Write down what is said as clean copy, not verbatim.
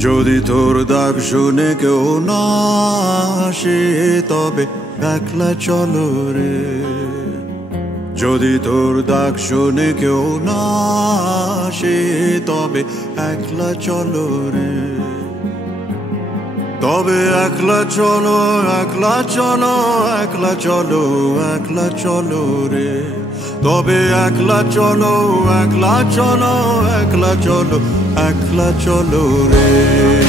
যদি তোর ডাক শুনে কেউ না আসে তবে একলা চলো রে। যদি তোর ডাক শুনে কেউ না আসে তবে একলা চলো রে। তবে একলা চলো, একলা চলো, একলা চলো, একলা চলো রে। তবে একলা চলো, একলা চলো, একলা চলো, একলা চলো রে।